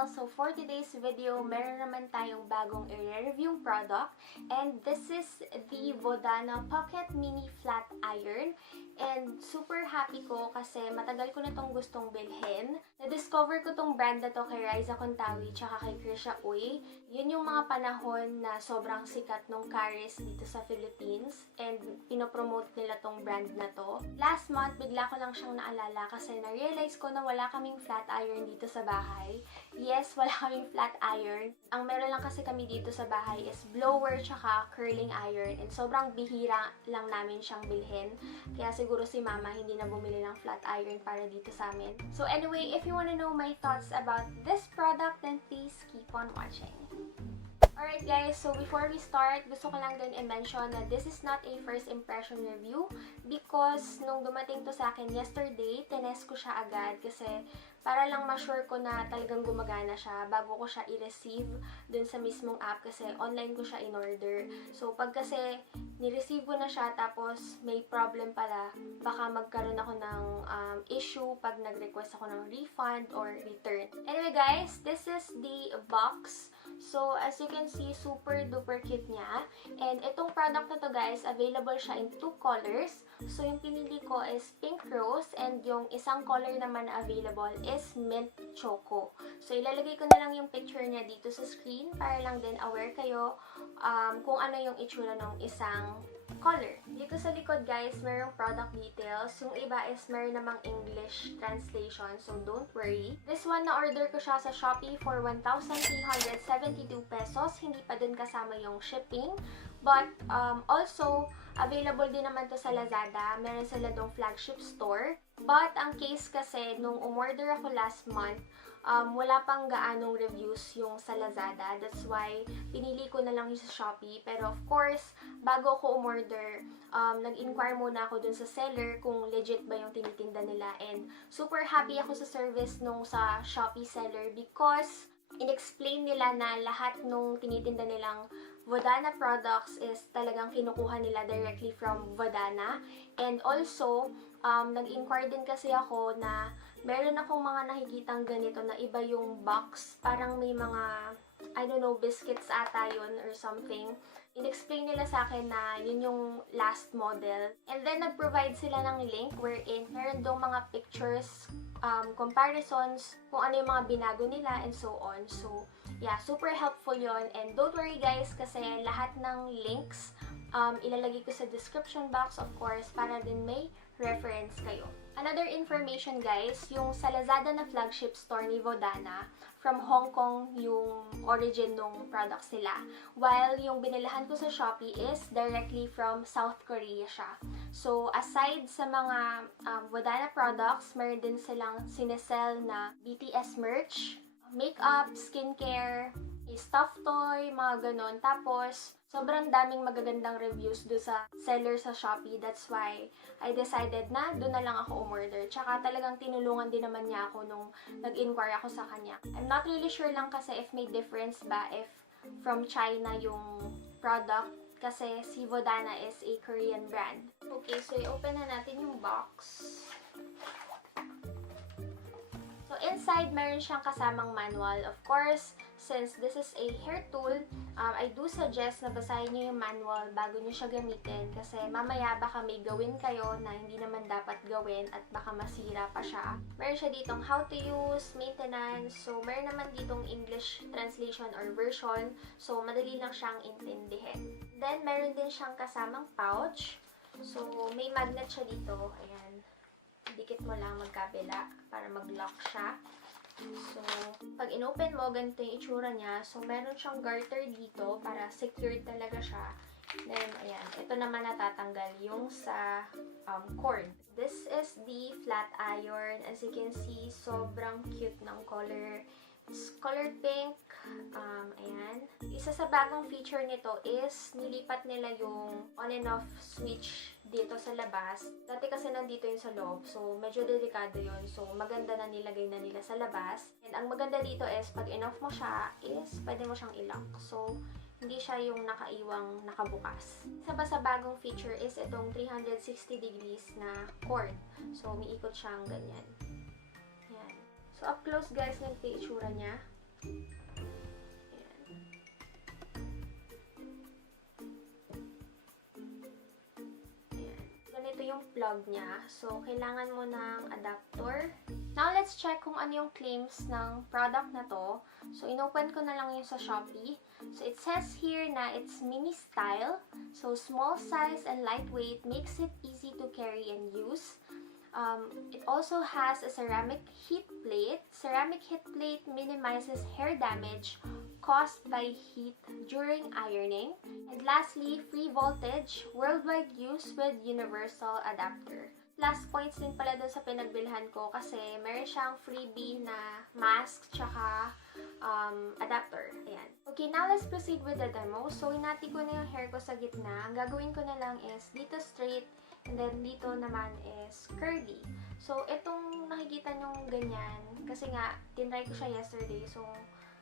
channel! So for today's video, meron naman tayong bagong i-review product, and this is the Vodana Pocket Mini Flat Iron. And super happy ko kasi matagal ko na tong gustong bilhin. Na-discover ko tong brand na to kay Riza Contawi tsaka kay Krisha Uy. Yun yung mga panahon na sobrang sikat nung Caris dito sa Philippines, and pinopromote nila tong brand na to. Last month, bigla ko lang siyang naalala kasi na-realize ko na wala kaming flat iron dito sa bahay. Yes, wala kaming flat iron. Ang meron lang kasi kami dito sa bahay is blower tsaka curling iron, and sobrang bihira lang namin siyang bilhin. Kaya siguro si mama hindi na bumili ng flat iron para dito sa amin. So anyway, if you wanna know my thoughts about this product, then please keep on watching. Alright guys, so before we start, gusto ko lang din i-mention na this is not a first impression review because nung dumating to sa akin yesterday, tinest ko siya agad kasi para lang ma-sure ko na talagang gumagana siya bago ko siya i-receive dun sa mismong app kasi online ko siya in-order. So pag kasi ni-receive ko na siya tapos may problem pala, baka magkaroon ako ng issue pag nag-request ako ng refund or return. Anyway guys, this is the box. So, as you can see, super duper cute niya. And itong product na to guys, available siya in 2 colors. So, yung pinili ko is pink rose, and yung isang color naman na available is mint choco. So, ilalagay ko na lang yung picture niya dito sa screen para lang din aware kayo kung ano yung itsura ng isang color. Dito sa likod guys, mayroong product details. Yung iba is meron namang English translation, so don't worry. This one, na-order ko siya sa Shopee for 1,372 pesos. Hindi pa dun kasama yung shipping. But also, available din naman to sa Lazada. Meron sila dong flagship store. But ang case kasi, nung umorder ako last month, wala pang gaanong reviews yung sa Lazada. That's why, pinili ko na lang yung sa Shopee. Pero of course, bago ko umorder, nag-inquire muna ako dun sa seller kung legit ba yung tinitinda nila. And super happy ako sa service nung sa Shopee seller because in-explain nila na lahat nung tinitinda nilang Vodana products is talagang kinukuha nila directly from Vodana. And also, nag-inquire din kasi ako na meron akong mga nakikitang ganito na iba yung box. Parang may mga, I don't know, biscuits ata yun or something. In-explain nila sa akin na yun yung last model. And then, nag-provide sila ng link wherein meron dong mga pictures, comparisons, kung ano yung mga binago nila, and so on. So, yeah, super helpful yon. And don't worry guys, kasi lahat ng links, ilalagay ko sa description box, of course, para din may reference kayo. Another information guys, yung sa Lazada na flagship store ni Vodana, from Hong Kong yung origin ng products nila. While yung binilahan ko sa Shopee is directly from South Korea siya. So, aside sa mga Vodana products, meron din silang sinesell na BTS merch, makeup, skincare, stuffed toy, mga ganon. Tapos, sobrang daming magagandang reviews do sa seller sa Shopee. That's why I decided na doon na lang ako umorder. Tsaka talagang tinulungan din naman niya ako nung nag-inquire ako sa kanya. I'm not really sure lang kasi if may difference ba if from China yung product. Kasi si Vodana is a Korean brand. Okay, so i-open na natin yung box. So, inside, meron siyang kasamang manual. Of course, since this is a hair tool, I do suggest na basahin niyo yung manual bago niyo siya gamitin kasi mamaya baka may gawin kayo na hindi naman dapat gawin at baka masira pa siya. Meron siya ditong how to use, maintenance, so meron naman ditong English translation or version, so madali lang siyang intindihin. Then, meron din siyang kasamang pouch. So, may magnet siya dito. Ayan. Dikit mo lang magkabila para mag-lock siya. So, pag in-open mo, ganito yung itsura niya. So, meron siyang garter dito para secured talaga siya. Then, ayan. Ito naman natatanggal yung sa cord. This is the flat iron. As you can see, sobrang cute ng color. It's colored pink. Ayan. Isa sa bagong feature nito is nilipat nila yung on and off switch dito sa labas. Dati kasi nandito yun sa loob. So, medyo delikado yun. So, maganda na nilagay na nila sa labas. And ang maganda dito is, pag in-off mo siya, is pwede mo siyang i-lock. So, hindi siya yung nakaiwang nakabukas. Isa pa sa bagong feature is itong 360 degrees na cord. So, umiikot siyang ganyan. Yan. So, up close guys, ganito yung itsura niya. Ganito yung plug niya. So, kailangan mo ng adapter. Now, let's check kung ano yung claims ng product na to. So, inopen ko na lang yung sa Shopee. So, it says here na it's mini style. So, small size and lightweight makes it easy to carry and use. It also has a ceramic heat plate. Ceramic heat plate minimizes hair damage caused by heat during ironing. And lastly, free voltage, worldwide use with universal adapter. Plus points din pala dun sa pinagbilhan ko kasi meron siyang freebie na mask tsaka adapter. Ayan. Okay, now let's proceed with the demo. So, hinati ko na yung hair ko sa gitna. Ang gagawin ko na lang is dito straight and then dito naman is curly. So, itong nakikita nyong ganyan kasi nga, tinry ko siya yesterday. So,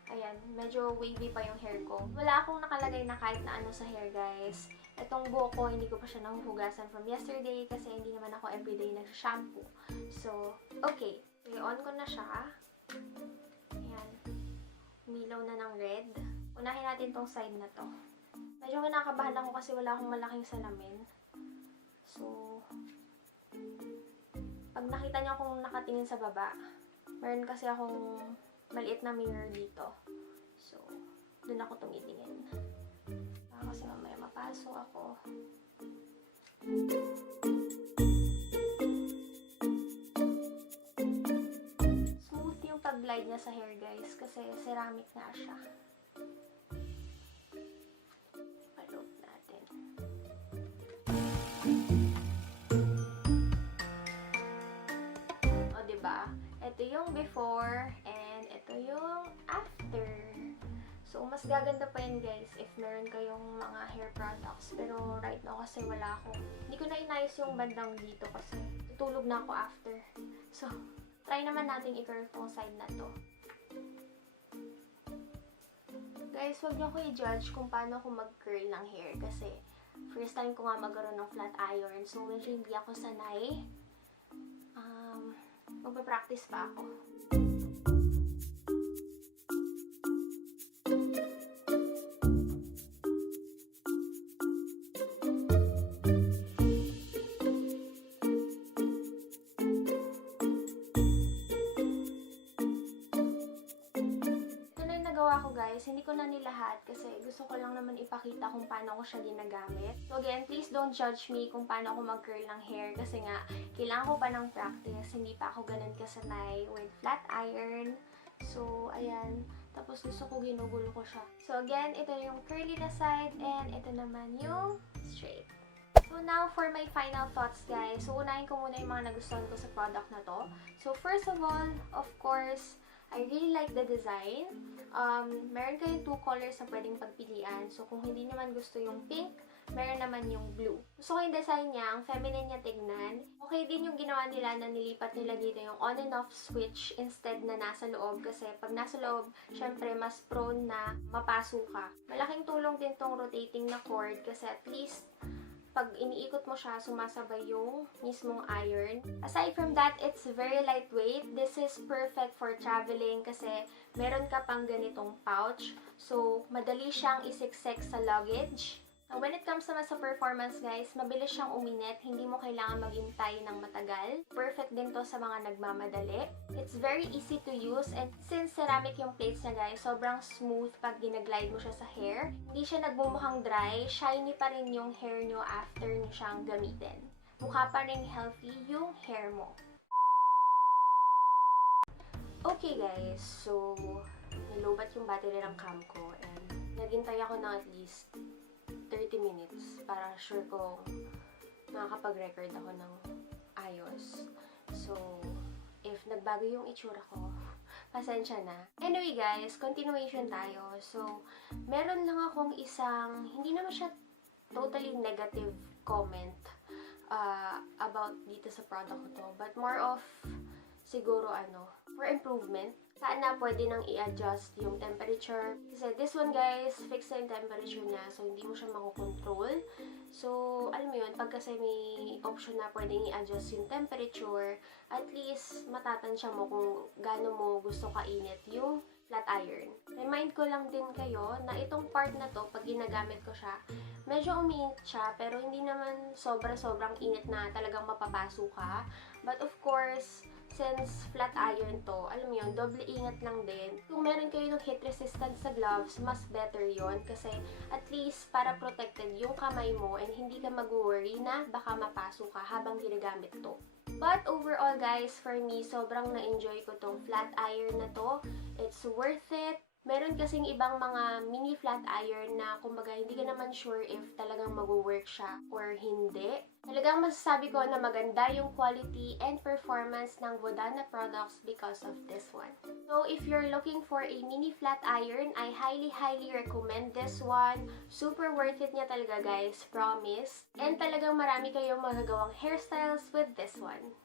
ayan, medyo wavy pa yung hair ko. Wala akong nakalagay na kahit na ano sa hair, guys. Itong buhok ko, hindi ko pa siya nahuhugasan from yesterday kasi hindi naman ako everyday nag-shampoo. So, okay. I-on ko na siya. Ayan. Umilaw na ng red. Unahin natin tong side na to. Medyo kinakabahan ako kasi wala akong malaking salamin. So, pag nakita niyo akong nakatingin sa baba, meron kasi akong maliit na mirror dito. So, dun ako tumitingin. Kasi mamaya mapasok ako. Smooth yung pag-glide niya sa hair, guys, kasi ceramic nga siya. Paload natin. O, diba? Ito yung before and ito yung after. So, mas gaganda pa yun, guys, if meron kayong mga hair products. Pero, right now, kasi wala ako. Hindi ko na inayos yung bandang dito kasi tutulog na ako after. So, try naman natin i-curl tong side na to. Guys, wag niyo ko i-judge kung paano ako mag-curl ng hair kasi first time ko nga magkaroon ng flat iron. So, medyo hindi ako sanay. Magpa-practice pa ako. Ko, guys, hindi ko na nilahat kasi gusto ko lang naman ipakita kung paano ko siya ginagamit. So again, please don't judge me kung paano ako mag-curl ng hair kasi nga, kailangan ko pa ng practice. Hindi pa ako ganun kasanay with flat iron. So, ayan. Tapos gusto ko ginugulo ko siya. So again, ito yung curly na side and ito naman yung straight. So now, for my final thoughts, guys. So, unahin ko muna yung mga nagustuhan ko sa product na to. So, first of all, of course, I really like the design. Meron kayong 2 colors na pwedeng pagpilian. So, kung hindi naman gusto yung pink, meron naman yung blue. Gusto ko yung design niya, ang feminine niya tignan. Okay din yung ginawa nila na nilipat nila dito yung on and off switch instead na nasa loob. Kasi pag nasa loob, syempre mas prone na mapaso ka. Malaking tulong din tong rotating na cord kasi at least pag iniikot mo siya, sumasabay yung mismong iron. Aside from that, it's very lightweight. This is perfect for traveling kasi meron ka pang ganitong pouch. So, madali siyang isiksek sa luggage. Now, when it comes naman sa performance, guys, mabilis siyang uminit. Hindi mo kailangan maghintay ng matagal. Perfect din to sa mga nagmamadali. It's very easy to use and since ceramic yung plates niya, guys, sobrang smooth pag ginaglide mo siya sa hair. Hindi siya nagbumukhang dry. Shiny pa rin yung hair nyo after nyo siyang gamitin. Mukha pa rin healthy yung hair mo. Okay, guys. So, nilobat yung battery ng cam ko and naghintay ako na at least 30 minutes para sure kong makakapag-record ako ng ayos. So, if nagbago yung itsura ko, pasensya na. Anyway guys, continuation tayo. So, meron lang akong isang, hindi naman siya totally negative comment about dito sa product ko to. But more of, siguro for improvement. Sana pwede nang i-adjust yung temperature. Kasi this one, guys, fix na yung temperature niya. So, hindi mo siya makukontrol. So, alam mo yun, pag kasi may option na pwedeng i-adjust yung temperature, at least matatansya mo kung gaano mo gusto kainit yung flat iron. Remind ko lang din kayo na itong part na to, pag ginagamit ko siya, medyo umiinit siya, pero hindi naman sobrang init na talagang mapapaso ka. But of course, since flat iron to, alam mo yun, doble ingat lang din. Kung meron kayo ng heat resistant sa gloves, mas better yon kasi at least para protected yung kamay mo and hindi ka mag-worry na baka mapaso ka habang ginagamit to. But overall guys, for me, sobrang na-enjoy ko tong flat iron na to. It's worth it. Meron kasing ibang mga mini flat iron na kumbaga hindi ka naman sure if talagang mag-work siya or hindi. Talagang masasabi ko na maganda yung quality and performance ng Vodana products because of this one. So if you're looking for a mini flat iron, I highly recommend this one. Super worth it niya talaga guys, promise. And talagang marami kayong magagawang hairstyles with this one.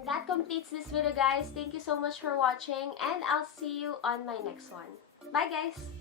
And that completes this video guys. Thank you so much for watching and I'll see you on my next one. Bye guys!